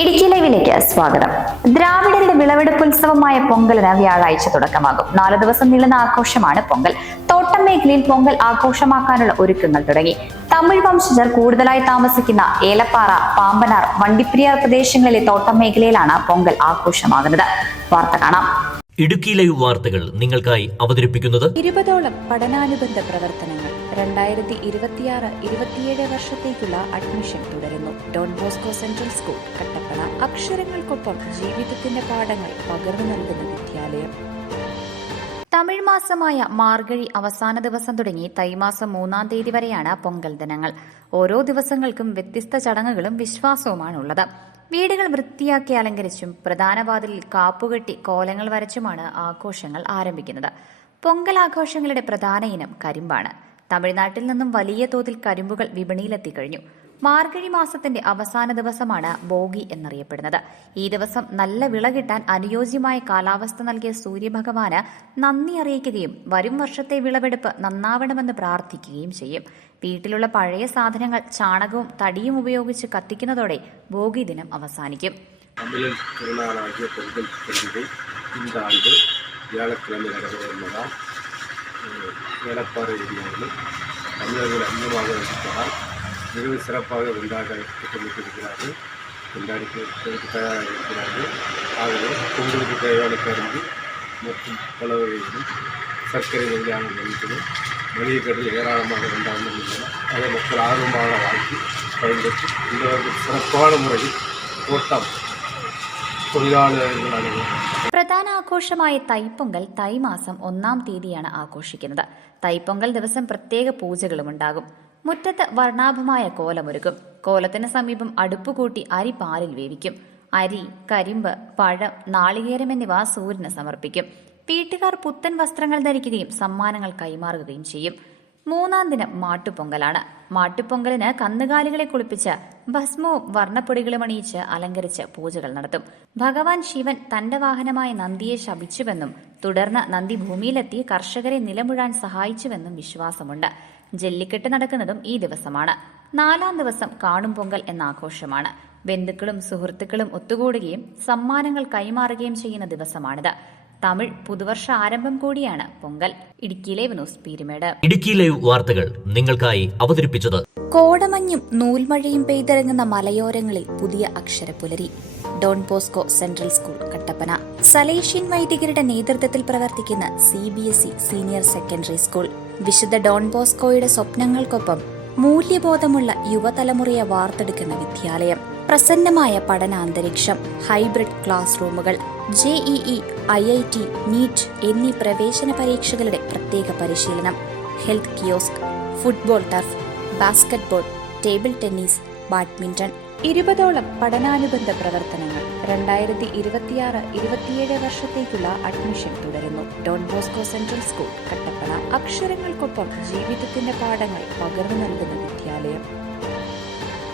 ഇടുക്കി ലൈവിലേക്ക് സ്വാഗതം. ദ്രാവിഡരുടെ വിളവെടുപ്പുത്സവമായ പൊങ്കലിന് വ്യാഴാഴ്ച തുടക്കമാകും. 4 ദിവസം നീളുന്ന ആഘോഷമാണ് പൊങ്കൽ. തോട്ടം മേഖലയിൽ പൊങ്കൽ ആഘോഷമാക്കാനുള്ള ഒരുക്കങ്ങൾ തുടങ്ങി. തമിഴ് വംശജർ കൂടുതലായി താമസിക്കുന്ന ഏലപ്പാറ, പാമ്പനാർ, വണ്ടിപ്പെരിയാർ പ്രദേശങ്ങളിലെ തോട്ടം മേഖലയിലാണ് പൊങ്കൽ ആഘോഷമാകുന്നത്. വാർത്ത കാണാം. ഇടുക്കി ലൈവ് വാർത്തകൾ നിങ്ങൾക്കായി അവതരിപ്പിക്കുന്നത് 20ഓളം പഠനാനുബന്ധ പ്രവർത്തനങ്ങൾ. 2026-27 വർഷത്തേക്കുള്ള അഡ്മിഷൻ തുടരുന്നു. Don Bosco central school, Kattappana. അക്ഷരങ്ങൾക്കൊപ്പം ജീവിതത്തിന്റെ പാഠങ്ങൾ പകർന്നു നൽകുന്ന വിദ്യാലയം. തമിഴ് മാസമായ മാർഗഴി അവസാന ദിവസം തുടങ്ങി തൈമാസം 3-ാം തീയതി വരെയാണ് പൊങ്കൽ ദിനങ്ങൾ. ഓരോ ദിവസങ്ങൾക്കും വ്യത്യസ്ത ചടങ്ങുകളും വിശ്വാസവുമാണുള്ളത്. വീടുകൾ വൃത്തിയാക്കി അലങ്കരിച്ചും പ്രധാന വാതിലിൽ കാപ്പുകെട്ടി കോലങ്ങൾ വരച്ചുമാണ് ആഘോഷങ്ങൾ ആരംഭിക്കുന്നത്. പൊങ്കൽ ആഘോഷങ്ങളുടെ പ്രധാന ഇനം കരിമ്പാണ്. തമിഴ്നാട്ടിൽ നിന്നും വലിയ തോതിൽ കരിമ്പുകൾ വിപണിയിലെത്തിക്കഴിഞ്ഞു. മാർഗഴി മാസത്തിന്റെ അവസാന ദിവസമാണ് ഭോഗി എന്നറിയപ്പെടുന്നത്. ഈ ദിവസം നല്ല വിള കിട്ടാൻ അനുയോജ്യമായ കാലാവസ്ഥ നൽകിയ സൂര്യഭഗവാന് നന്ദി അറിയിക്കുകയും വരും വർഷത്തെ വിളവെടുപ്പ് നന്നാവണമെന്ന് പ്രാർത്ഥിക്കുകയും ചെയ്യും. വീട്ടിലുള്ള പഴയ സാധനങ്ങൾ ചാണകവും തടിയും ഉപയോഗിച്ച് കത്തിക്കുന്നതോടെ ഭോഗി ദിനം അവസാനിക്കും. தமிழர் திருநாளாகிய பொங்கல் பண்டிகை இந்த ஆண்டு வியாழக்கிழமை நடைபெற உள்ளதால் ஏலப்பாறை ஏரியாவில் தமிழர்கள் அதிகமாக வசிப்பதால் மிகவும் சிறப்பாக கொண்டாட திட்டமிட்டிருக்கிறார்கள். கொண்டாடிக்கு தயாராக இருக்கிறார்கள். ஆகவே பொங்கலுக்கு தேவையான கரும்பு மற்றும் பல வகைகளும் சர்க்கரை வகையான நெல்களும் மளிகை கடையில் ஏராளமாக கொண்டாடும் உள்ளன. அதை மக்கள் ஆர்வமாக வாங்கி பயன்பெற்று இந்த சிறப்பான முறையில் தோட்டம் തൊഴിലാളികൾ. പ്രധാന ആഘോഷമായ തൈപ്പൊങ്കൽ തൈമാസം 1-ാം തീയതിയാണ് ആഘോഷിക്കുന്നത്. തൈപ്പൊങ്കൽ ദിവസം പ്രത്യേക പൂജകളും ഉണ്ടാകും. മുറ്റത്ത് വർണ്ണാഭമായ കോലമൊരുക്കും. കോലത്തിന് സമീപം അടുപ്പുകൂട്ടി അരി പാലിൽ വേവിക്കും. അരി, കരിമ്പ്, പഴം, നാളികേരം എന്നിവ സൂര്യന് സമർപ്പിക്കും. വീട്ടുകാർ പുത്തൻ വസ്ത്രങ്ങൾ ധരിക്കുകയും സമ്മാനങ്ങൾ കൈമാറുകയും ചെയ്യും. 3-ാം ദിനം മാട്ടുപൊങ്കലാണ്. മാട്ടുപൊങ്കലിന് കന്നുകാലികളെ കുളിപ്പിച്ച് ഭസ്മവും വർണ്ണപ്പൊടികളും അണിയിച്ച് അലങ്കരിച്ച് പൂജകൾ നടത്തും. ഭഗവാൻ ശിവൻ തന്റെ വാഹനമായ നന്ദിയെ ശപിച്ചുവെന്നും തുടർന്ന് നന്ദി ഭൂമിയിലെത്തി കർഷകരെ നിലമുഴാൻ സഹായിച്ചുവെന്നും വിശ്വാസമുണ്ട്. ജല്ലിക്കെട്ട് നടക്കുന്നതും ഈ ദിവസമാണ്. 4-ാം ദിവസം കാണും പൊങ്കൽ എന്ന ആഘോഷമാണ്. ബന്ധുക്കളും സുഹൃത്തുക്കളും ഒത്തുകൂടുകയും സമ്മാനങ്ങൾ കൈമാറുകയും ചെയ്യുന്ന ദിവസമാണിത്. തമിഴ് പുതുവർഷ ആരംഭം കൂടിയാണ് Pongal. Idukki live news Peermade. Idukki live വാർത്തകൾ നിങ്ങൾക്കായി അവതരിപ്പിച്ചത് കോടമഞ്ഞും നൂൽമഴയും പെയ്തിറങ്ങുന്ന മലയോരങ്ങളിൽ പുതിയ അക്ഷരപ്പുലരി. Don Bosco central school, Kattappana. Salesian വൈദികരുടെ നേതൃത്വത്തിൽ പ്രവർത്തിക്കുന്ന CBSE സീനിയർ സെക്കൻഡറി സ്കൂൾ. വിശുദ്ധ ഡോൺ ബോസ്കോയുടെ സ്വപ്നങ്ങൾക്കൊപ്പം മൂല്യബോധമുള്ള യുവതലമുറയെ വാർത്തെടുക്കുന്ന വിദ്യാലയം. പ്രസന്നമായ പഠനാന്തരീക്ഷം, ഹൈബ്രിഡ് ക്ലാസ് റൂമുകൾ, JEE, IIT, NEET എന്നീ പ്രവേശന പരീക്ഷകളുടെ പ്രത്യേക പരിശീലനം, health kiosk, football turf, basketball, table tennis, badminton. 20ഓളം പഠനാനുബന്ധ പ്രവർത്തനങ്ങൾ. 2026-27 വർഷത്തേക്കുള്ള അഡ്മിഷൻ തുടരുന്നു. Don Bosco central school, Kattappana. അക്ഷരങ്ങൾക്കൊപ്പം ജീവിതത്തിന്റെ പാഠങ്ങൾ പകർന്നു നൽകുന്ന വിദ്യാലയം.